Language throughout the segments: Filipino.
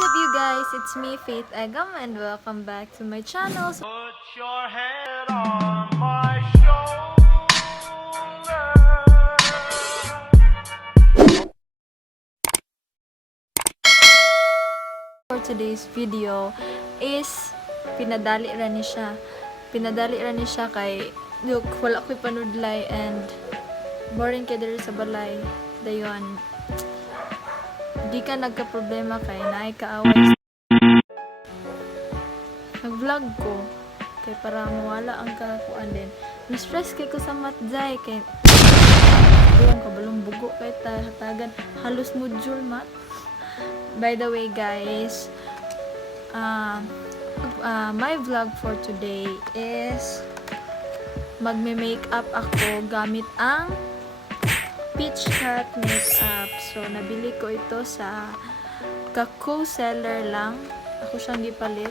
up, you guys? It's me, FaithEgam, and welcome back to my channel. Put your head on my shoulder. For today's video is pinadali ra ni siya. Pinadali ra ni siya kay look, wala ko'y panudlay and boring kay diri sa balay. Dayon, di ka nagka-problema kay naay kaaway. Nag-vlog ko kay para mawala ang kakuan din. Na-stress kay ko sa matjay kay doon kabalong bugo kay hatagan halos module mat. By the way, guys, my vlog for today is magme-makeup ako gamit ang Peach Cat Makeup. So, nabili ko ito sa co-seller lang. Ako siyang gipalit.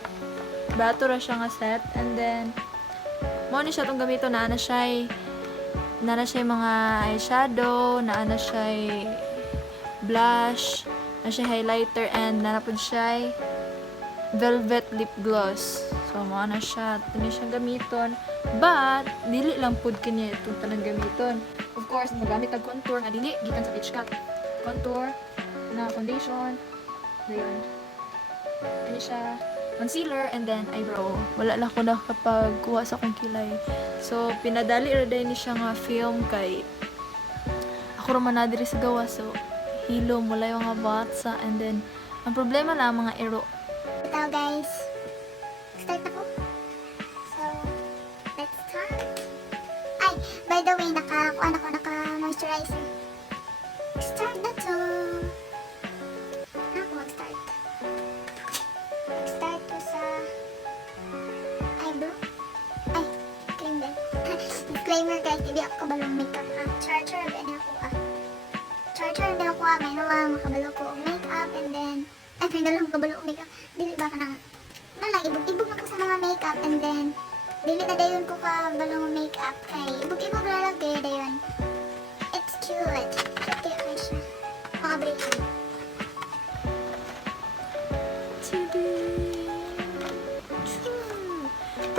Bato ra siya nga set. And then, mo ni siya itong gamito na siya mga eyeshadow, na siya blush, na siya highlighter, and nanapod siya velvet lip gloss. So, mo na siya. Ito niya siya gamiton. But, dili lang pud kanya itong tanang gamiton. Of course, magamit ang contour nga dili gikan sa Peach Cat. Contour na foundation. Dayon. Ano siya? Concealer, and then eyebrow. Wala lang ko nakapagkuha sa akong kilay. So, pinadali ra din ni siya nga film kay ako raman na diri sa gawa. So, hilo mula yung mga batsa, and then ang problema na mga ero. Ito guys, start ako. So, let's start. Ay, by the way, naka-moisturizer. Start na to. Ako mag-start. Start ko sa eyebrow. Ay, cream din. Disclaimer guys, hindi ako kabalong makeup ha. Charger, din ako Charger, din ako may naman makabalo ko makeup, and then may dalawang kabalo ko makeup. Dili ba ka na ibog-ibog ako sa mga makeup, and then dili na dayon ko ka balong makeup kay ibog-ibog na lang kay dayon. It's cute. Kaya kay siya. Mga break.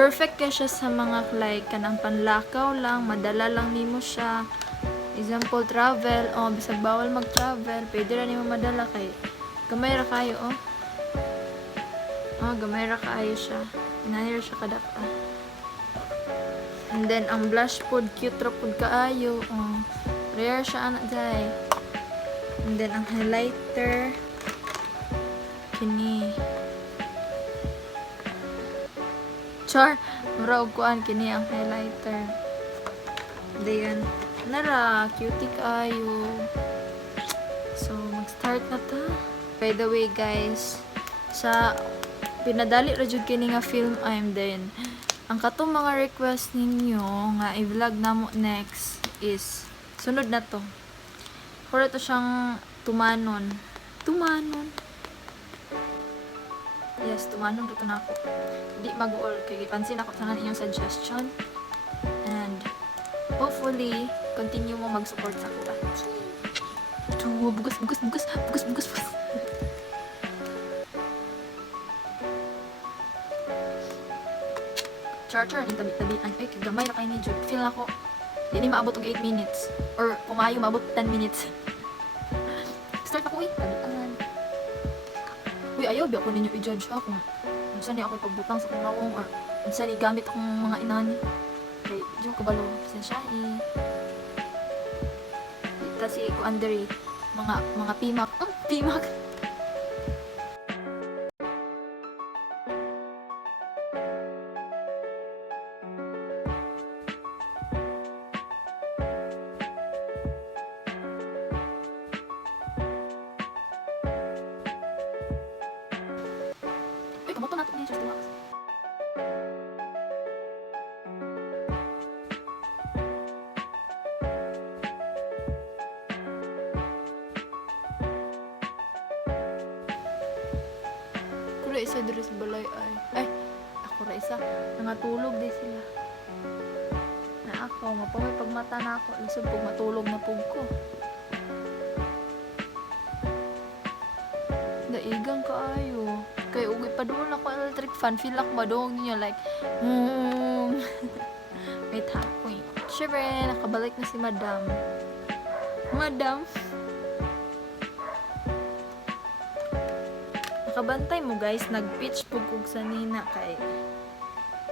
Perfect kaya siya sa mga like kanang panlakaw lang, madala lang nimo siya. Example, travel, bisag bawal mag-travel, pwede ra nimo madala kay gamay ra kayo, gamay ra kayo siya. Inanira siya kadaka. And then, ang blush pod, cute ra pod kaayo. Rare siya anak day. And then, ang highlighter, kini. Char, muraog kuan kini ang highlighter. Dayon, nara, cutie kaayo. So, mag-start na ta. By the way, guys, sa pinadali ra jud kini nga film I'm then ang katong mga request ninyo nga i-vlog namo next is sunod na to. Kuro to siyang tumanon. Yes, tumanon dito na ako. Di mag-all kay pansin ako tanan inyong suggestion. And hopefully continue mo mag-support sa ako. Bugas. Charger ni tabi-tabian. Ay, gamay na kayo ni Jude. Feel ako, hindi maabot og 8 minutes. Or kumayo, maabot 10 minutes. Start ako, tabian. Ayaw, biya ko ninyo i-judge ako. Minsan ni ako pagbutang sa kong rawong, or minsan ni gamit akong mga inani. Kay, diyo kabalo, siya kasi ko underrate. Mga pimak. Pimak! Kamoto natin niya siya wax. Kura isa diri sa balay ay. Ako ra isa. Nangatulog di sila. Na ako, mapamay pagmata na ako. Lusog pag matulog na pug ko. daigang kaayo. Kay ugi pa doon ako electric fan. Feel like madong niyo like, Wait ha. Wait. Siyempre, nakabalik na si Madam. Madam? Nakabantay mo guys, nag-pitch pugkog sa nina kay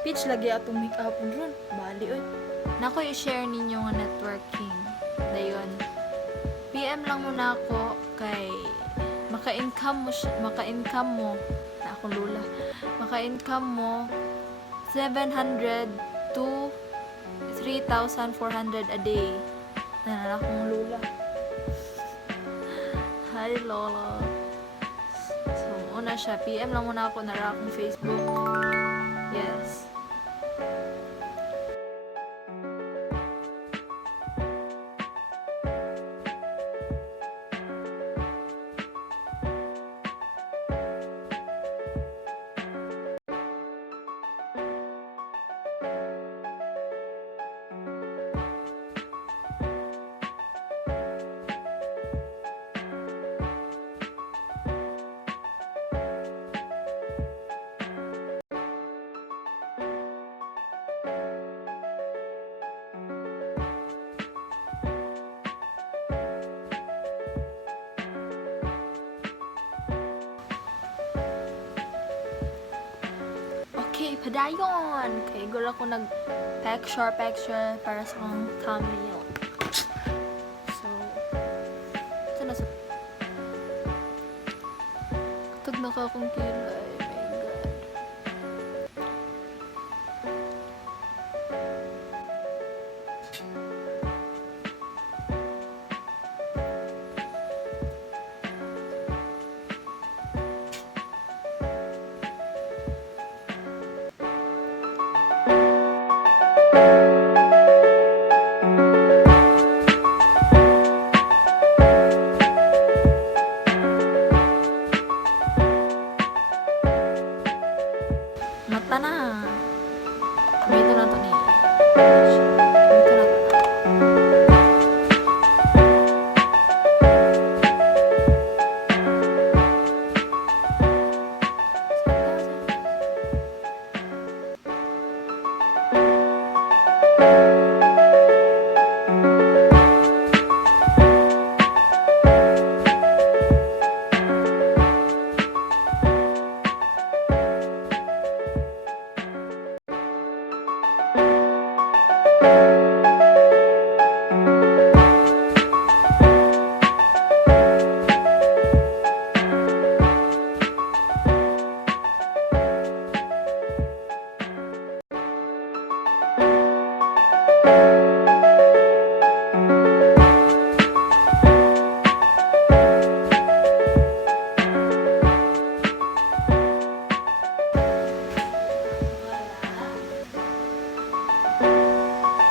pitch lagi atong make-up ron. Bali oy. Nako i-share ninyo nga networking. Dayon. PM lang muna ako kay maka-income mo na akong lula. Maka-income mo 700 to 3,400 a day. Na akong lula. Hi Lola. So, una siya. PM lang muna ako na akong Facebook. Yes. Okay, padayon! Okay, gulo ko nag-picture para sa akong thumbnail. So, ito na sa... Katag na ka akong kilay. My God. Mata na. Dito na to ni. Dito na to.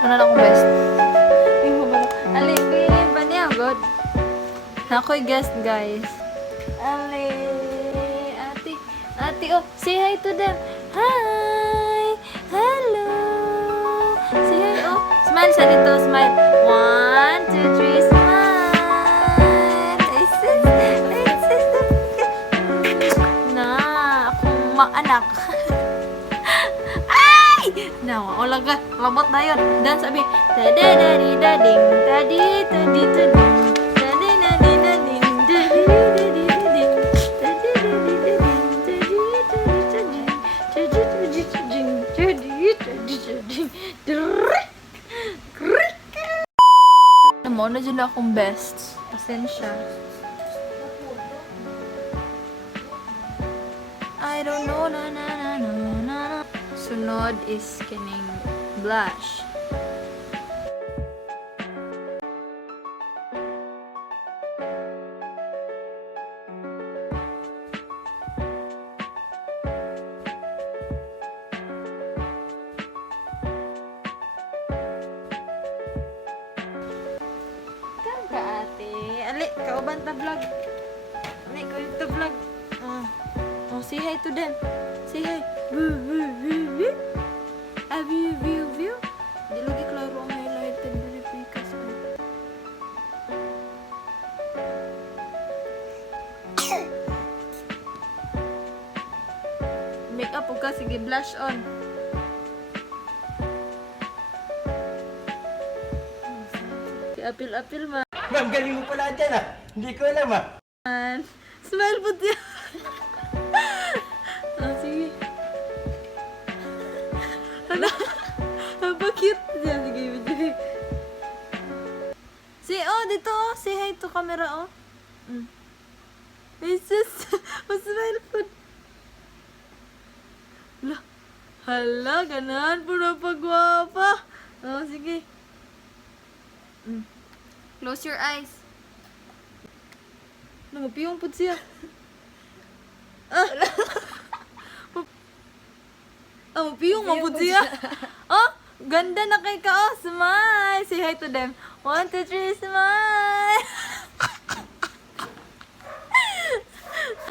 Ano na akong best? Ali, ba niya? Good. Ako'y guest, guys. Ali, ate, oh, say hi to them. Hi! Hello! Say hi, oh. Smile sa dito, smile. 1, 2, 3, smile! Na, akong maanak. Nawa, o laga, labot na yun. Dan sabi, tadadadidading, tadi-tadi-tading, tadadadidading, tadi-tadi-tading, tadi-tadi-tading, tadi-tadi-tading, tadi-tadi-tading, Amo na dyan akong best. Pasensya. I don't know, na na na na na. Sunod is kining blush. Kam ka ate. Ali, kauban ta vlog. Ali, ko yung ta vlog. Oh, say hi to them. Say hi. View. Di lagi klaro ang highlighted dari pikas. Make up ka, sige, blush on. Apil-apil man. Ma'am, galing mo pala dyan ah. Hindi ko alam ah. Smile po siya. Sige. Ano? Napakit siya. Sige, sige. Dito oh. Say hi to camera oh. It's just, smile po. Hala, ganan. Puro pagwapa. Sige. Close your eyes. Nangapiyong po siya. Mapiyong po siya. Oh, ganda na kay ka. Oh, smile. Say hi to them. 1, 2, 3, smile.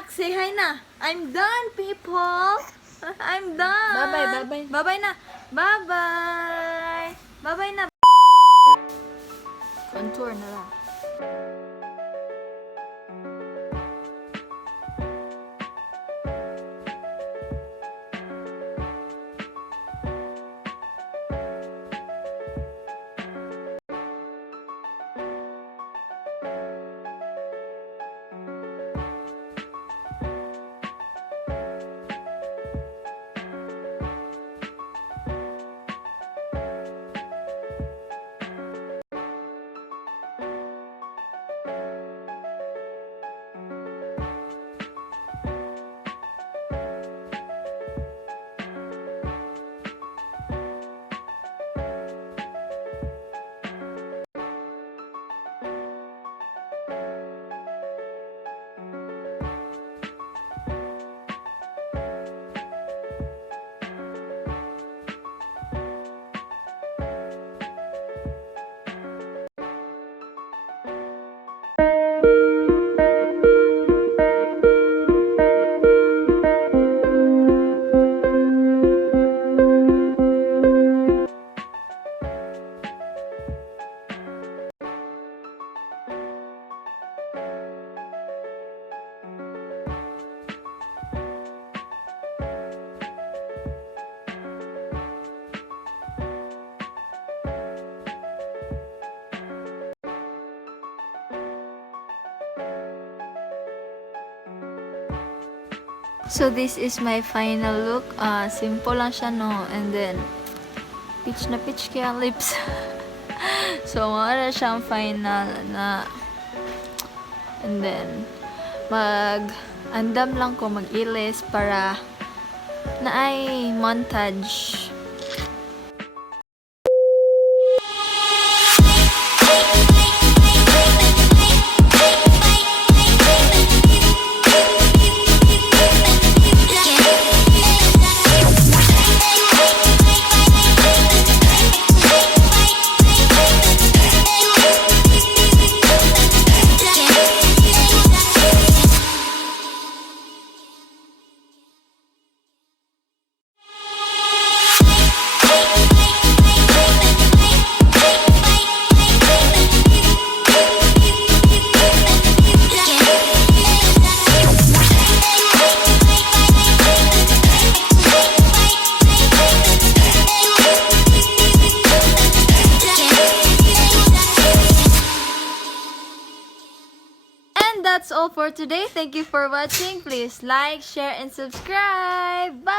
Say hi na. I'm done, people. I'm done. Bye-bye. Bye-bye na. Bye-bye. Bye-bye na. Contour na lang. So this is my final look. Simple lang siya, no? And then pitch na pitch kaya ang lips. So wala siyang final na. And then mag-andam lang ko, mag-ilis para na ay montage. That's all for today. Thank you for watching. Please like, share, and subscribe. Bye!